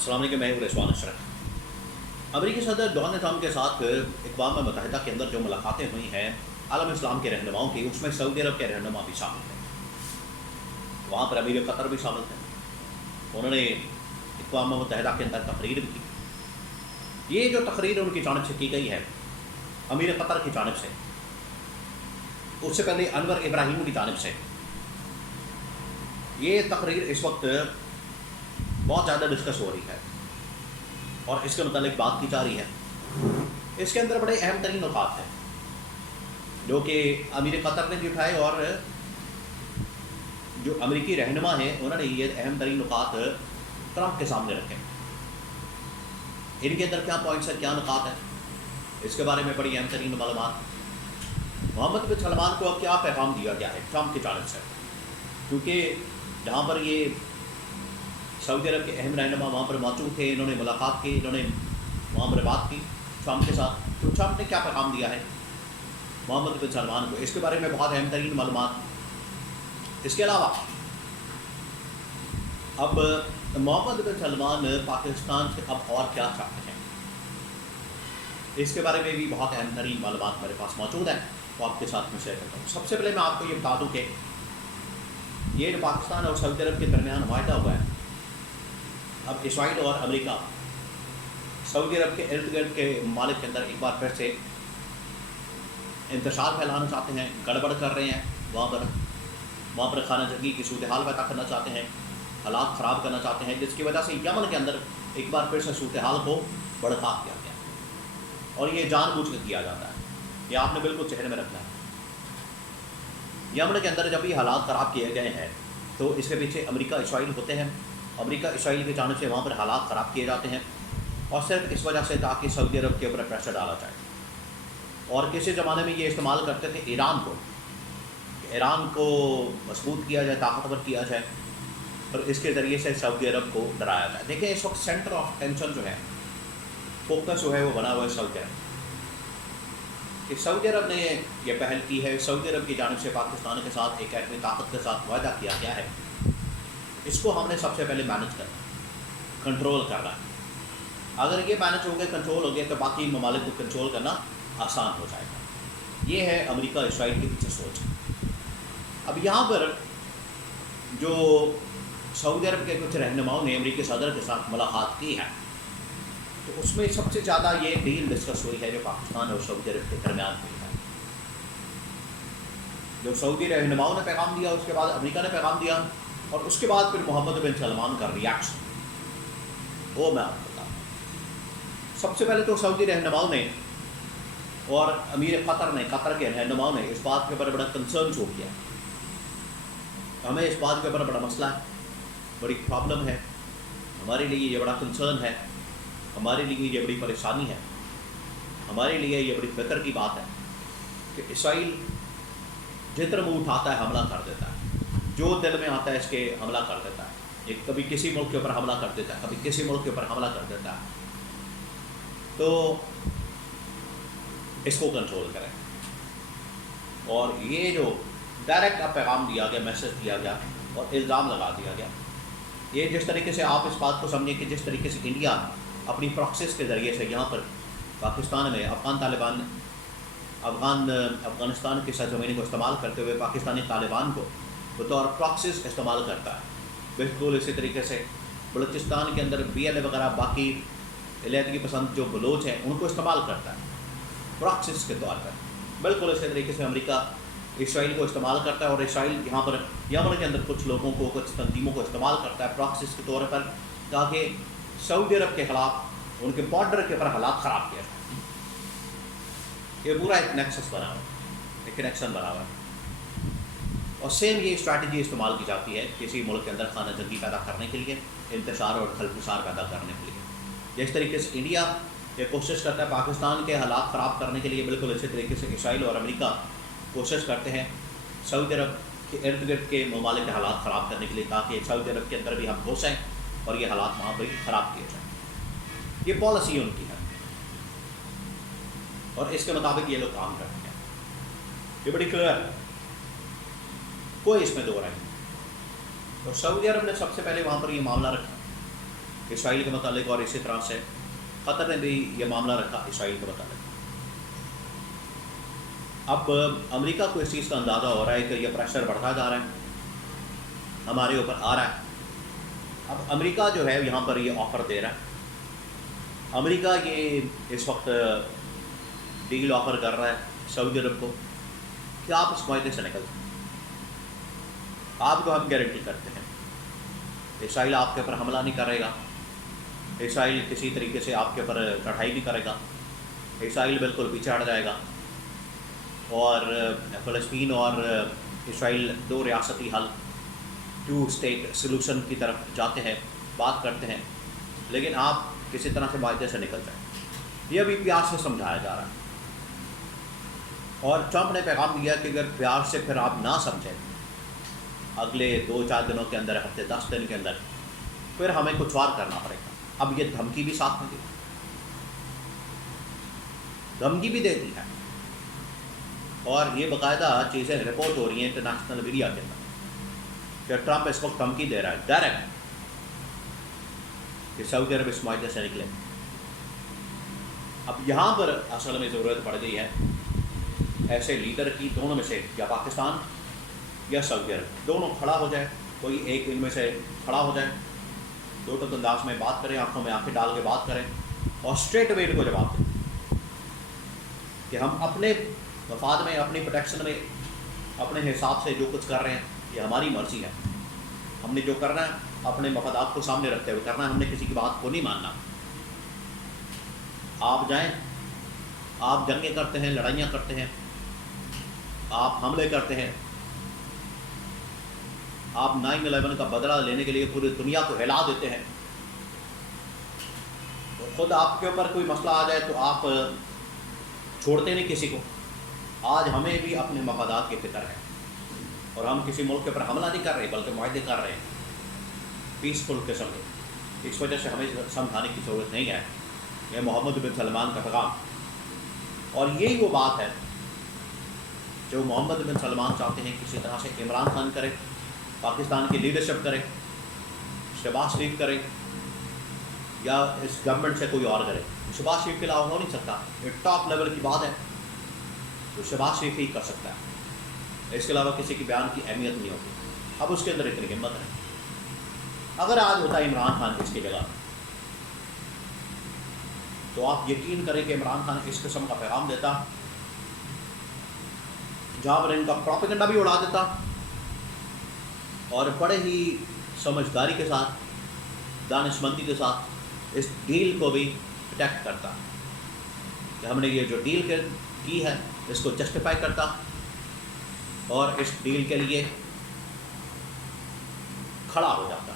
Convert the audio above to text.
السلام علیکم، میں رضوان اشرف۔ امریکی صدر ڈونلڈ ٹرمپ کے ساتھ اقوام متحدہ کے اندر جو ملاقاتیں ہوئی ہیں عالم اسلام کے رہنماؤں کی، اس میں سعودی عرب کے رہنما بھی شامل ہیں، وہاں پر امیر قطر بھی شامل تھے، انہوں نے اقوام متحدہ کے اندر تقریر بھی کی۔ یہ جو تقریر ان کی جانب سے کی گئی ہے امیر قطر کی جانب سے، اس سے پہلے انور ابراہیم کی جانب سے، یہ تقریر اس وقت بہت زیادہ ڈسکس ہو رہی ہے اور اس کے متعلق بات کی جا رہی ہے۔ اس کے اندر بڑے اہم ترین نکات ہیں جو کہ امیر قطر نے بھی اٹھائے، اور جو امریکی رہنما ہیں انہوں نے یہ اہم ترین نکات ٹرمپ کے سامنے رکھے۔ ان کے اندر کیا پوائنٹس ہیں، کیا نکات ہیں، اس کے بارے میں بڑی اہم ترین معلومات۔ محمد بن سلمان کو اب کیا پیغام دیا گیا ہے ٹرمپ کی جانب سے، کیونکہ جہاں پر یہ سعودی عرب کے اہم رہنما وہاں پر موجود تھے، انہوں نے ملاقات کی، انہوں نے وہاں پر بات کی ٹرمپ کے ساتھ، تو ٹرمپ نے کیا پیغام دیا ہے محمد بن سلمان کو، اس کے بارے میں بہت اہم ترین معلومات۔ اس کے علاوہ اب محمد بن سلمان پاکستان سے اب اور کیا چاہتے ہیں، اس کے بارے میں بھی بہت اہم ترین معلومات میرے پاس موجود ہیں، وہ آپ کے ساتھ میں شیئر کرتا ہوں۔ سب سے پہلے میں آپ کو یہ بتا دوں کہ یہ جو پاکستان اور سعودی عرب کے درمیان معاہدہ ہوا ہے، اب اسرائیل اور امریکہ سعودی عرب کے ارد گرد کے ممالک کے اندر ایک بار پھر سے انتشار پھیلانا چاہتے ہیں، گڑبڑ کر رہے ہیں، وہاں پر خانہ جنگی کی صورتحال پیدا کرنا چاہتے ہیں، حالات خراب کرنا چاہتے ہیں، جس کی وجہ سے یمن کے اندر ایک بار پھر سے صورتحال کو بڑھا کیا گیا، اور یہ جان بوجھ کر کیا جاتا ہے، یہ آپ نے بالکل ذہن میں رکھنا ہے۔ یمن کے اندر جب یہ حالات خراب کیے گئے ہیں تو اس کے پیچھے امریکہ اسرائیل ہوتے ہیں، امریکہ اسرائیل کی جانب سے وہاں پر حالات خراب کیے جاتے ہیں، اور صرف اس وجہ سے تاکہ سعودی عرب کے اوپر پریشر ڈالا جائے۔ اور کسی زمانے میں یہ استعمال کرتے تھے ایران کو، کہ ایران کو مضبوط کیا جائے، طاقتور کیا جائے، اور اس کے ذریعے سے سعودی عرب کو ڈرایا جائے۔ دیکھیں اس وقت سینٹر آف ٹینشن جو ہے، فوکس جو ہے وہ بنا ہوا ہے سعودی عرب، کہ سعودی عرب نے یہ پہل کی ہے، سعودی عرب کی جانب سے پاکستان کے ساتھ ایک ایٹمی طاقت کے ساتھ وعدہ کیا گیا ہے، اس کو ہم نے سب سے پہلے مینج کرنا، کنٹرول کرنا ہے۔ اگر یہ مینج ہو گئے، کنٹرول ہو گیا، تو باقی ممالک کو کنٹرول کرنا آسان ہو جائے گا۔ یہ ہے امریکہ اسرائیل کے پیچھے سوچ۔ اب یہاں پر جو سعودی عرب کے کچھ رہنماؤں نے امریکی صدر کے ساتھ ملاقات کی ہے، تو اس میں سب سے زیادہ یہ ڈیل ڈسکس ہوئی ہے جو پاکستان اور سعودی عرب کے درمیان ہوئی ہے۔ جو سعودی رہنماؤں نے پیغام دیا، اس کے بعد امریکہ نے پیغام دیا، اور اس کے بعد پھر محمد بن سلمان کا ریاکشن، وہ میں آپ کو بتاؤں۔ سب سے پہلے تو سعودی رہنماؤں نے اور امیر قطر نے، قطر کے رہنماؤں نے اس بات کے اوپر بڑا کنسرن شو کیا، ہمیں اس بات کے اوپر بڑا مسئلہ ہے، بڑی پرابلم ہے، ہمارے لیے یہ بڑا کنسرن ہے، ہمارے لیے یہ بڑی پریشانی ہے، ہمارے لیے یہ بڑی فکر کی بات ہے کہ اسرائیل جدھر منہ اٹھاتا ہے حملہ کر دیتا ہے، جو دل میں آتا ہے اس کے حملہ کر دیتا ہے، یہ کبھی کسی ملک کے اوپر حملہ کر دیتا ہے، کبھی کسی ملک کے اوپر حملہ کر دیتا ہے، تو اس کو کنٹرول کریں۔ اور یہ جو ڈائریکٹ اب پیغام دیا گیا، میسج دیا گیا اور الزام لگا دیا گیا، یہ جس طریقے سے آپ اس بات کو سمجھیں کہ جس طریقے سے انڈیا اپنی پراکسس کے ذریعے سے یہاں پر پاکستان میں افغانستان کی سرزمین کو استعمال کرتے ہوئے پاکستانی طالبان کو بطور پراکسس استعمال کرتا ہے، بالکل اسی طریقے سے بلوچستان کے اندر بی ایل اے وغیرہ باقی علیحدگی پسند جو بلوچ ہیں ان کو استعمال کرتا ہے پراکسس کے طور پر، بالکل اسی طریقے سے امریکہ اسرائیل کو استعمال کرتا ہے، اور اسرائیل یہاں پر یمن کے اندر کچھ لوگوں کو، کچھ تنظیموں کو استعمال کرتا ہے پراکسس کے طور پر، تاکہ سعودی عرب کے خلاف ان کے بارڈر کے اوپر حالات خراب کیا جائے۔ یہ پورا ایک نیکسس بنا ہوا ہے، ایک کنیکشن بنا ہوا ہے، اور سیم یہ اسٹریٹجی استعمال کی جاتی ہے کسی ملک کے اندر خانہ جنگی پیدا کرنے کے لیے، انتشار اور خلفشار پیدا کرنے کے لیے۔ جس طریقے سے انڈیا یہ کوشش کرتا ہے پاکستان کے حالات خراب کرنے کے لیے، بالکل اسی طریقے سے اسرائیل اور امریکہ کوشش کرتے ہیں سعودی عرب کے ارد گرد کے ممالک کے حالات خراب کرنے کے لیے، تاکہ سعودی عرب کے اندر بھی ہم گھسیں اور یہ حالات وہاں پر خراب کیے جائیں۔ یہ پالیسی ان کی ہے، اور اس کے مطابق یہ لوگ کام کرتے ہیں، یہ بڑی کلیئر ہے، کوئی اس میں دو رائے نہیں۔ اور سعودی عرب نے سب سے پہلے وہاں پر یہ معاملہ رکھا اسرائیل کے متعلق، اور اسی طرح سے قطر نے بھی یہ معاملہ رکھا اسرائیل کے متعلق۔ اب امریکہ کو اس چیز کا اندازہ ہو رہا ہے کہ یہ پریشر بڑھتا جا رہا ہے، ہمارے اوپر آ رہا ہے۔ اب امریکہ جو ہے یہاں پر یہ آفر دے رہا ہے، امریکہ یہ اس وقت ڈیل آفر کر رہا ہے سعودی عرب کو کہ آپ اس معاہدے سے نکل جائیں، آپ کو ہم گارنٹی کرتے ہیں اسرائیل آپ کے اوپر حملہ نہیں کرے گا، اسرائیل کسی طریقے سے آپ کے اوپر چڑھائی نہیں کرے گا، اسرائیل بالکل پیچھے ہٹ جائے گا، اور فلسطین اور اسرائیل دو ریاستی حل، 2 اسٹیٹ سلوشن کی طرف جاتے ہیں، بات کرتے ہیں، لیکن آپ کسی طرح سے معاہدے سے نکل جائیں۔ یہ ابھی پیار سے سمجھایا جا رہا ہے، اور ٹرمپ نے پیغام دیا کہ اگر پیار سے پھر آپ نہ سمجھیں اگلے 2-4 دنوں کے اندر، ہفتے 10 دن کے اندر، پھر ہمیں کچھ اور کرنا پڑے گا۔ اب یہ دھمکی بھی ساتھ میں دی، دھمکی بھی دے دی ہے، اور یہ باقاعدہ چیزیں رپورٹ ہو رہی ہیں انٹرنیشنل میڈیا کے اندر کہ ٹرمپ اس وقت دھمکی دے رہا ہے ڈائریکٹ کہ سعودی عرب اس معاہدے سے نکلے۔ اب یہاں پر اصل میں ضرورت پڑ گئی ہے ایسے لیڈر کی، دونوں میں سے، یا پاکستان یا سعودی عرب، دونوں کھڑا ہو جائے، کوئی ایک ان میں سے کھڑا ہو جائے، دو ٹوک انداز میں بات کریں، آنکھوں میں آنکھیں ڈال کے بات کریں، اور اسٹریٹ اوے ان کو جواب دیں کہ ہم اپنے مفاد میں، اپنی پروٹیکشن میں، اپنے حساب سے جو کچھ کر رہے ہیں یہ ہماری مرضی ہے، ہم نے جو کرنا ہے اپنے مفادات کو سامنے رکھتے ہوئے کرنا ہے، ہم نے کسی کی بات کو نہیں ماننا۔ آپ جائیں، آپ جنگیں کرتے ہیں، لڑائیاں کرتے ہیں، آپ حملے کرتے ہیں، آپ 9/11 کا بدلہ لینے کے لیے پوری دنیا کو ہلا دیتے ہیں، تو خود آپ کے اوپر کوئی مسئلہ آ جائے تو آپ چھوڑتے نہیں کسی کو۔ آج ہمیں بھی اپنے مفادات کی فکر ہے، اور ہم کسی ملک کے اوپر حملہ نہیں کر رہے بلکہ معاہدے کر رہے ہیں پیسفل قسم کے۔ اس وجہ سے ہمیں سمجھانے کی ضرورت نہیں ہے، یہ محمد بن سلمان کا پیغام، اور یہی وہ بات ہے جو محمد بن سلمان چاہتے ہیں کسی طرح سے عمران خان کرے، پاکستان کی لیڈرشپ کرے، شہباز شریف کرے، یا اس گورنمنٹ سے کوئی اور کرے۔ شہباز شریف کے علاوہ ہو نہیں سکتا، یہ ٹاپ لیول کی بات ہے، تو شہباز شریف ہی کر سکتا ہے، اس کے علاوہ کسی کی بیان کی اہمیت نہیں ہوتی۔ اب اس کے اندر اتنی ہمت ہے، اگر آج ہوتا ہے عمران خان اس کی جگہ تو آپ یقین کریں کہ عمران خان اس قسم کا پیغام دیتا، جہاں پر ان کا پروپیگنڈا بھی اڑا دیتا، اور بڑے ہی سمجھداری کے ساتھ، دانشمندی کے ساتھ اس ڈیل کو بھی پروٹیکٹ کرتا کہ ہم نے یہ جو ڈیل کی ہے اس کو جسٹیفائی کرتا، اور اس ڈیل کے لیے کھڑا ہو جاتا۔